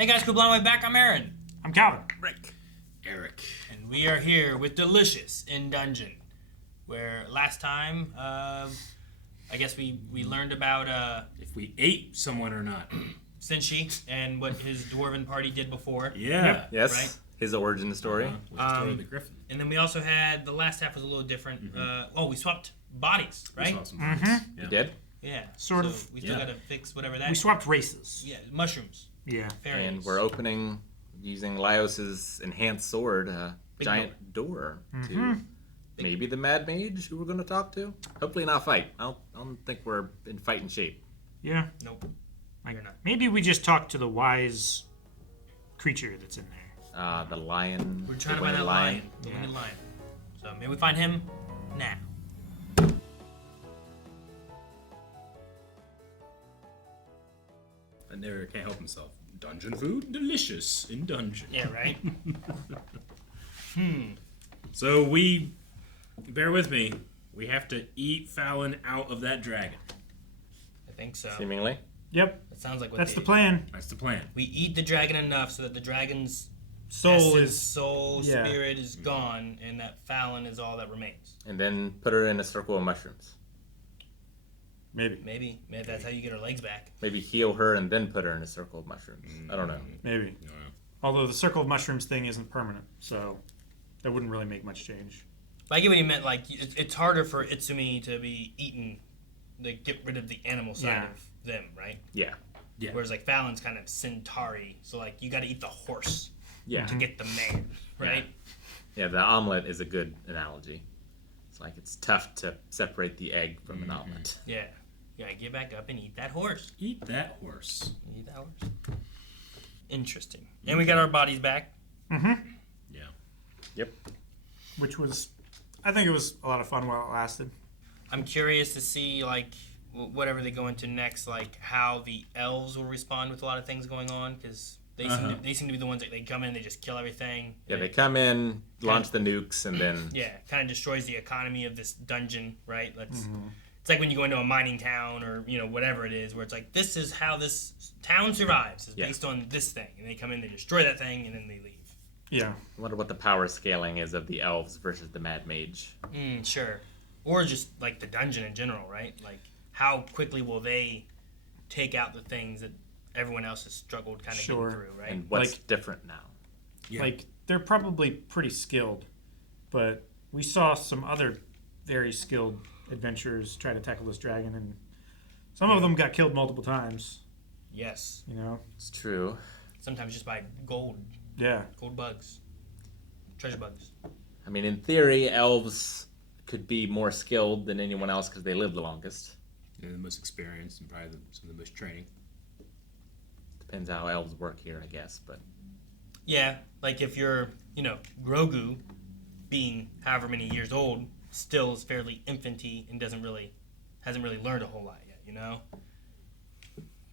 Hey guys, cool blind way back. I'm Aaron. I'm Calvin. Rick. Eric. And we are here with Delicious in Dungeon. Where last time, I guess we learned about If we ate someone or not. Sinchi and what his dwarven party did before. Yeah. Yep. Yes, Right. his origin story. With the story of the Griffin. And then we also had, the last half was a little different. We swapped bodies, right? We saw some bodies. Yeah. You did? Yeah. Sort so of. We still Yeah. gotta fix whatever that We swapped races. Yeah, mushrooms. Yeah. Fairies. And we're opening, using Lyos's enhanced sword, a Big giant door to maybe the Mad Mage who we're going to talk to. Hopefully not fight. I don't think we're in fighting shape. Yeah. Nope. You're not. Maybe we just talk to the wise creature that's in there. The lion. We're trying the to find winged that lion. The Yeah. winged lion. So maybe we find him now. And there can't help himself. Dungeon food, delicious in dungeon. Yeah, right? So bear with me. We have to eat Falin out of that dragon. I think so. Seemingly. Yep. That sounds like what That's they the plan. That's the plan. We eat the dragon enough so that the dragon's Soul essence, is. soul, yeah. spirit is gone, and that Falin is all that remains. And then put her in a circle of mushrooms. Maybe. Maybe that's how you get her legs back. Maybe heal her and then put her in a circle of mushrooms. I don't know. Maybe. You know. Although the circle of mushrooms thing isn't permanent, so that wouldn't really make much change. But I get what he meant. Like it's harder for Itsumi to be eaten, like get rid of the animal side Yeah. of them, right? Yeah. Yeah. Whereas like Falin's kind of Centauri, so like you got to eat the horse Yeah. to get the man, right? Yeah, the omelet is a good analogy. It's like it's tough to separate the egg from an omelet. Yeah. You gotta get back up and eat that horse. Eat that horse. Eat that horse. Interesting. And we got our bodies back. Yeah. Yep. Which was, I think it was a lot of fun while it lasted. I'm curious to see like whatever they go into next, like how the elves will respond with a lot of things going on, because they seem to be the ones that they come in, they just kill everything. Yeah, they come in, launch the nukes, and then Yeah, kind of destroys the economy of this dungeon, right? It's like when you go into a mining town or whatever it is, where it's like this is how this town survives, is Yeah. based on this thing, and they come in, they destroy that thing, and then they leave. Yeah. I wonder what the power scaling is of the elves versus the Mad Mage. Sure. Or just like the dungeon in general, right? Like how quickly will they take out the things that everyone else has struggled kind of Sure. getting through, right? And what's Like- different now? Yeah. Like, they're probably pretty skilled, but we saw some other very skilled adventurers try to tackle this dragon, and some of them got killed multiple times, Yes. It's true. Sometimes just by gold Yeah. bugs, treasure bugs. I mean, in theory, elves could be more skilled than anyone else because they live the longest. They're the most experienced and probably some of the most training. Depends how elves work here, I guess. But Yeah, like if you're, Grogu, being however many years old, still is fairly infanty and hasn't really learned a whole lot yet,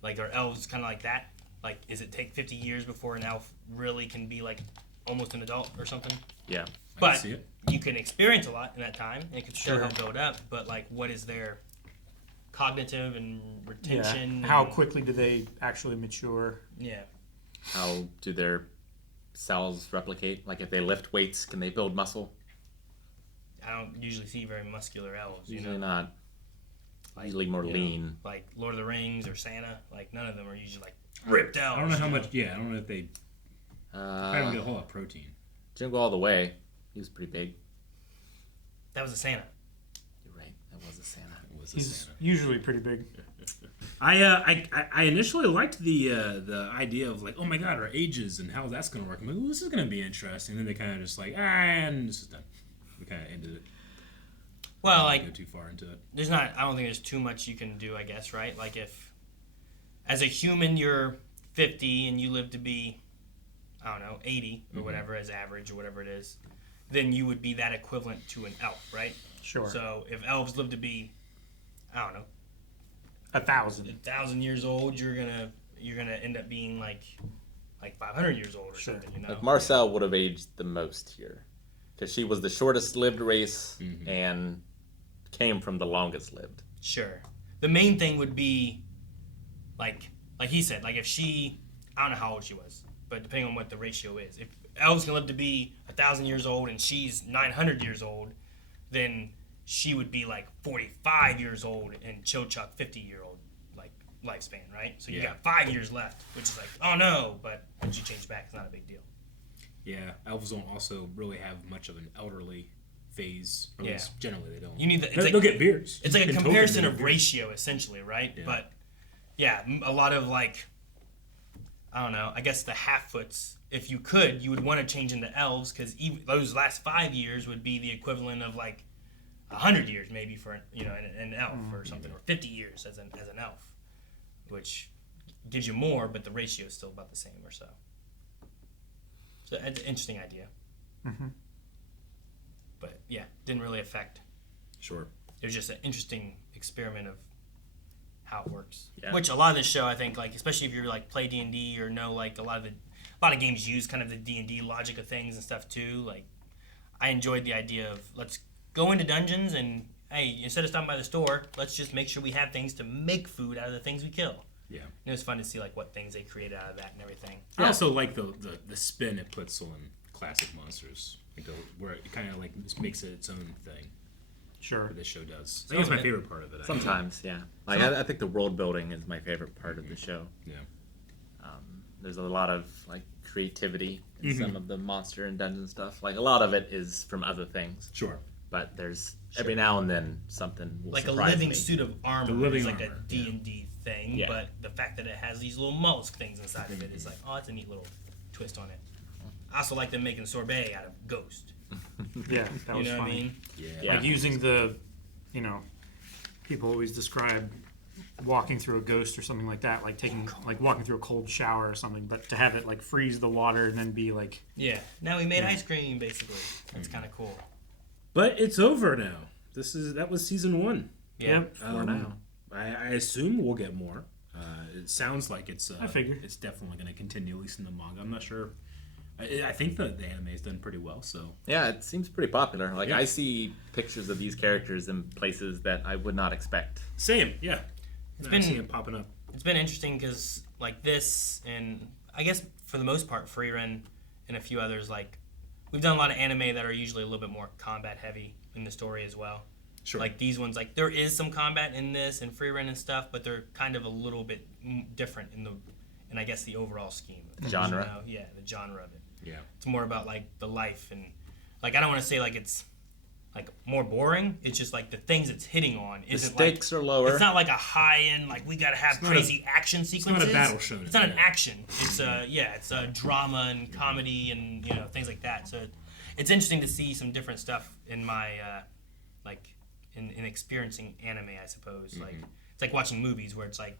Like are elves kind of like that? Like, is it take 50 years before an elf really can be like almost an adult or something? yeah, I But can see it. you can experience a lot in that time, and it can still Sure. help build up. But like, what is their cognitive and Yeah. retention? How and- quickly do they actually mature? Yeah. how do their cells replicate? Like if they lift weights, can they build muscle? I don't usually see very muscular elves. Usually not. Like, Usually more lean. Like Lord of the Rings or Santa. Like none of them are usually like ripped out. I don't know how much. Yeah, I don't know if they. I don't get a Uh, whole lot of protein. Jingle All the Way. He was pretty big. That was a Santa. You're right. That was a Santa. It was a He's Santa. usually pretty big. I initially liked the idea of like, oh my god, our ages and how that's gonna work. I'm like, well, this is gonna be interesting. And then they kind of just like, and this is done. We kind of ended it. Well, Didn't like go too far into it. there's not. I don't think there's too much you can do. I guess right. Like if, as a human, you're 50 and you live to be, I don't know, 80 or whatever as average or whatever it is, then you would be that equivalent to an elf, right? Sure. So if elves live to be, I don't know, 1,000. 1,000 years old, you're gonna end up being like 500 years old or Sure. something. Like Marcel would have aged the most here, because she was the shortest lived race and came from the longest lived. Sure. The main thing would be, like he said, like if she I don't know how old she was, but depending on what the ratio is, if elves can live to be 1,000 years old and she's 900 years old, then she would be like 45 years old and Cho-Chuck 50-year-old like lifespan, right? So you got 5 years left, which is like, oh no, but when she changed back, it's not a big deal. Yeah, elves don't also really have much of an elderly phase. Or at least generally they don't. You need They'll get beards. It's like a In comparison token, of they'll get ratio, essentially, right? Yeah. But yeah, a lot of like, I don't know. I guess the half-foots, if you could, you would want to change into elves because those last 5 years would be the equivalent of like 100 years maybe for an elf or something, or 50 years as an elf, which gives you more, but the ratio is still about the same or so. So it's an interesting idea. Mm-hmm. But yeah, didn't really affect. Sure. It was just an interesting experiment of how it works. Yeah. Which a lot of this show, I think, like especially if you're like play D&D or know like a lot of games use kind of the D&D logic of things and stuff too. Like I enjoyed the idea of let's go into dungeons and hey, instead of stopping by the store, let's just make sure we have things to make food out of the things we kill. Yeah. And it was fun to see like what things they created out of that and everything. I also like the spin it puts on classic monsters, where it kind of like just makes it its own thing. Sure. What this show does. I think it's my favorite part of it. Actually. Sometimes, yeah. Like I think the world building is my favorite part of the show. Yeah. There's a lot of like creativity in some of the monster and dungeon stuff. Like a lot of it is from other things. Sure. But there's every now and then something will Like a surprise living me. suit of armor The living is like armor, a D&D thing, Yeah. but the fact that it has these little mollusk things inside of it is like, oh, that's a neat little twist on it. I also like them making sorbet out of ghost. Yeah, that You was know what I funny. mean? Yeah. Like using people always describe walking through a ghost or something like that, like walking through a cold shower or something, but to have it like freeze the water and then be like, Yeah. Now we made ice cream, basically. That's kind of cool. But it's over now. That was season 1. Yeah. For now. I assume we'll get more. It sounds like it's. I figure. It's definitely going to continue, at least in the manga. I'm not sure. I think the anime has done pretty well. So Yeah, it seems pretty popular. Like Yeah. I see pictures of these characters in places that I would not expect. same, yeah. It's I been- see it popping up. It's been interesting because, like, this and I guess for the most part, Freeren and a few others, like, we've done a lot of anime that are usually a little bit more combat heavy in the story as well. Sure. Like these ones, like there is some combat in this and Freeren and stuff, but they're kind of a little bit different in I guess the overall scheme. Of things, Genre. you know? Yeah, the genre of it. Yeah. It's more about like the life and like I don't want to say like it's like more boring. It's just like the things it's hitting on The isn't stakes like, are lower. It's not like a high end like we gotta have not crazy action sequences. not a battle shonen, It's not an yeah. action. It's it's a drama and comedy and things like that. So it's interesting to see some different stuff in my like in experiencing anime. I suppose like it's like watching movies where it's like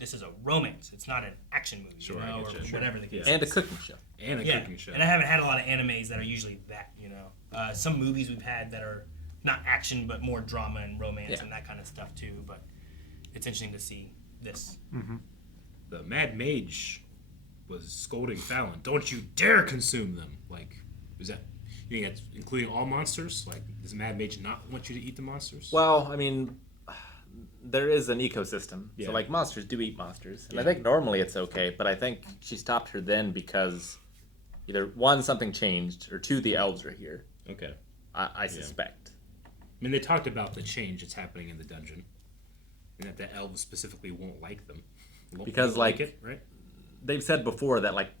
this is a romance. It's not an action movie, Sure, I or get you. whatever the case. and a cooking show. And a cooking show. And I haven't had a lot of animes that are usually that, some movies we've had that are not action but more drama and romance Yeah. and that kind of stuff too. But it's interesting to see this. The Mad Mage was scolding Falin. Don't you dare consume them. Like, is that? You think that's including all monsters? Like, does the Mad Mage not want you to eat the monsters? Well, I mean, there is an ecosystem. Yeah. So, like, monsters do eat monsters. And I Yeah. think normally it's okay, but I think she stopped her then because either, one, something changed, or two, the elves are here. Okay. I suspect. I mean, they talked about the change that's happening in the dungeon, and that the elves specifically won't like them. Because, Won't like, it, right? They've said before that, like,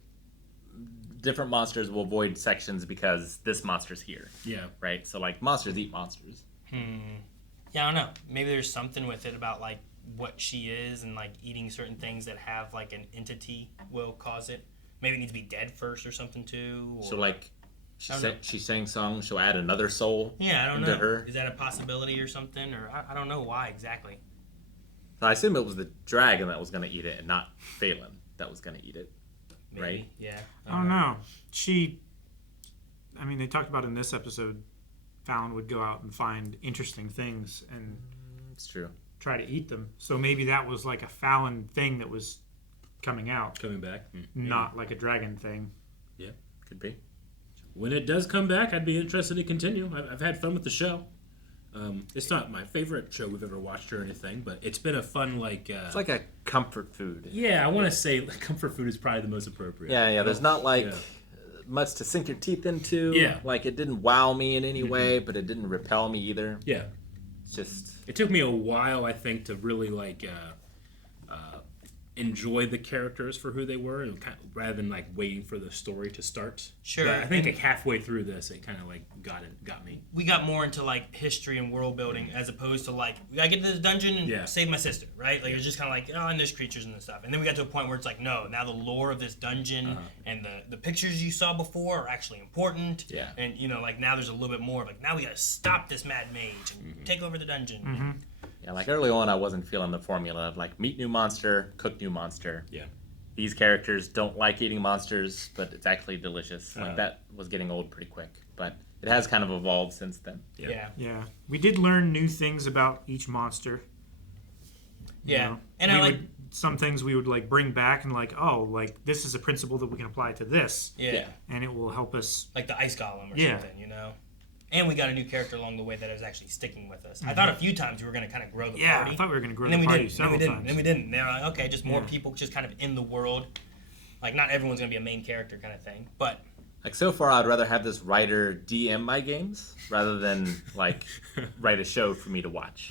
different monsters will avoid sections because this monster's here, Yeah. right? So, like, monsters eat monsters. Yeah, I don't know. Maybe there's something with it about like what she is and like eating certain things that have like an entity will cause it. Maybe it needs to be dead first or something too. Or, So, like, she I don't know. she sang songs, she'll add another soul yeah, I don't into know. her. Is that a possibility or something? Or I don't know why exactly. So I assume it was the dragon that was going to eat it and not Falin that was going to eat it. Maybe. Right. Yeah. I don't know. They talked about in this episode, Fallon would go out and find interesting things and It's true. try to eat them. So maybe that was like a Fallon thing that was coming out, Coming back. not like a dragon thing. Yeah. Could be. When it does come back, I'd be interested to continue. I've had fun with the show. It's not my favorite show we've ever watched or anything, but it's been a fun It's like a comfort food. yeah, I want to say comfort food is probably the most appropriate. Yeah. There's not like Yeah. much to sink your teeth into. Yeah. Like it didn't wow me in any way, but it didn't repel me either. Yeah. It's just It took me a while, I think, to really enjoy the characters for who they were, and rather than like waiting for the story to start. Sure. But I think And- like halfway through this, it kind of like got me. We got more into like history and world building as opposed to like we gotta get to this dungeon and save my sister, right? Like it's just kind of like and there's creatures and stuff, and then we got to a point where it's like no, now the lore of this dungeon and the pictures you saw before are actually important. Yeah. And like now there's a little bit more of like now we gotta stop this mad mage and take over the dungeon. yeah. Like early on, I wasn't feeling the formula of like meet new monster, cook new monster. Yeah. These characters don't like eating monsters, but it's actually delicious. Like that was getting old pretty quick, but it has kind of evolved since then. Yeah. Yeah, we did learn new things about each monster. you Yeah. know? And we I like would, some things we would like bring back and like, oh, like this is a principle that we can apply to this, yeah. and it will help us. Like the ice golem or Yeah. something, And we got a new character along the way that is actually sticking with us. I thought a few times we were going to kind of grow the Yeah, party. I thought we were going to grow And then the we party didn't. Then several we didn't. times. Then we didn't. They're like, okay, just more Yeah. people just kind of in the world. Like, not everyone's going to be a main character kind of thing. But, Like so far, I'd rather have this writer DM my games rather than like write a show for me to watch.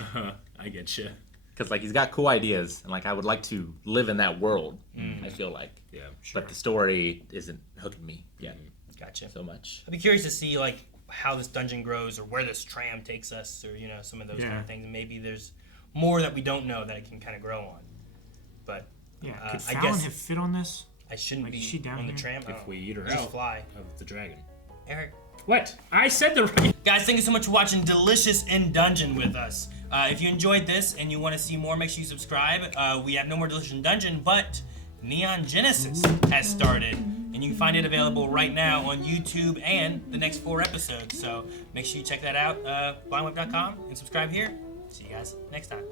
I get you. Because like he's got cool ideas, and like I would like to live in that world. I feel like, Yeah. but the story isn't hooking me yet gotcha. so much. I'd be curious to see, like, how this dungeon grows or where this tram takes us or, some of those kind Yeah. of things. And maybe there's more that we don't know that it can kind of grow on. But Yeah, could I Falin guess- have fit on this? I shouldn't Like, be is she down on the here? tram. If we eat her just out fly. of the dragon. Eric. What? I said the right. Guys, thank you so much for watching Delicious in Dungeon with us. If you enjoyed this and you want to see more, make sure you subscribe. We have no more Delicious in Dungeon, but Neon Genesis has started. And you can find it available right now on YouTube and the next 4 episodes. So make sure you check that out, blindweb.com, and subscribe here. See you guys next time.